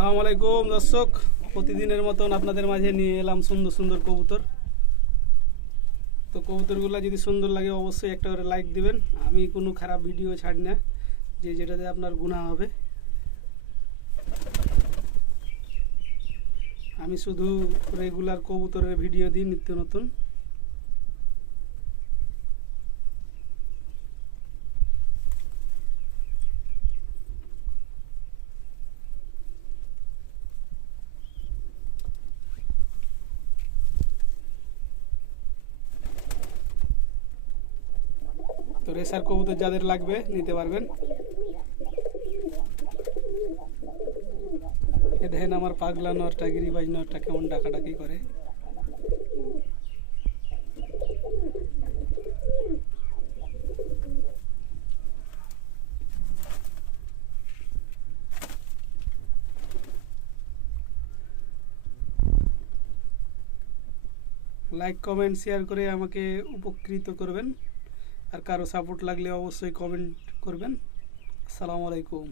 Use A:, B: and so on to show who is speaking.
A: সালাম আলাইকুম, দর্শক। প্রতিদিনের মতন আপনাদের মাঝে নিয়ে এলাম সুন্দর সুন্দর কবুতর। তো কবুতরগুলো যদি সুন্দর লাগে, অবশ্যই একটা করে লাইক দিবেন। আমি কোনো খারাপ ভিডিও ছাড়ি না, যে যেটাতে আপনার গুণা হবে। আমি শুধু রেগুলার কবুতরের ভিডিও দিই নিত্য নতুন। তো রেসার কবুতর যাদের লাগবে নিতে পারবেন। এ দেখেন আমার পাগলা নরটা, গিরিবাজ নরটা কেমন ডাকাডাকি করে। লাইক কমেন্ট শেয়ার করে আমাকে উপকৃত করবেন। আর কারও সাপোর্ট লাগলে অবশ্যই কমেন্ট করবেন। আসসালামু আলাইকুম।